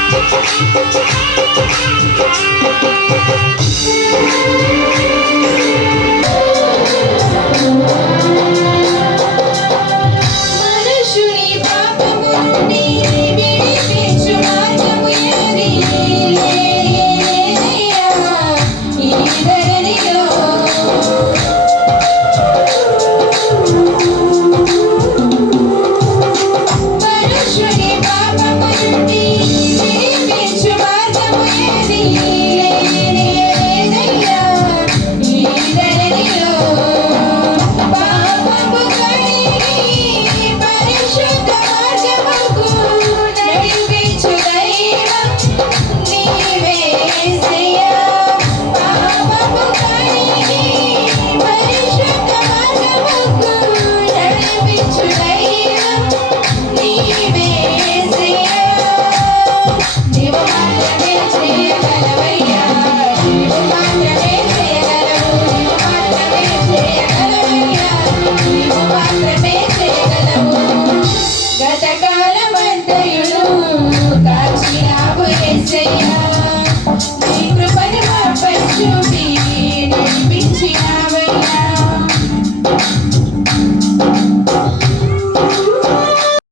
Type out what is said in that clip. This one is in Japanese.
Thank you. change.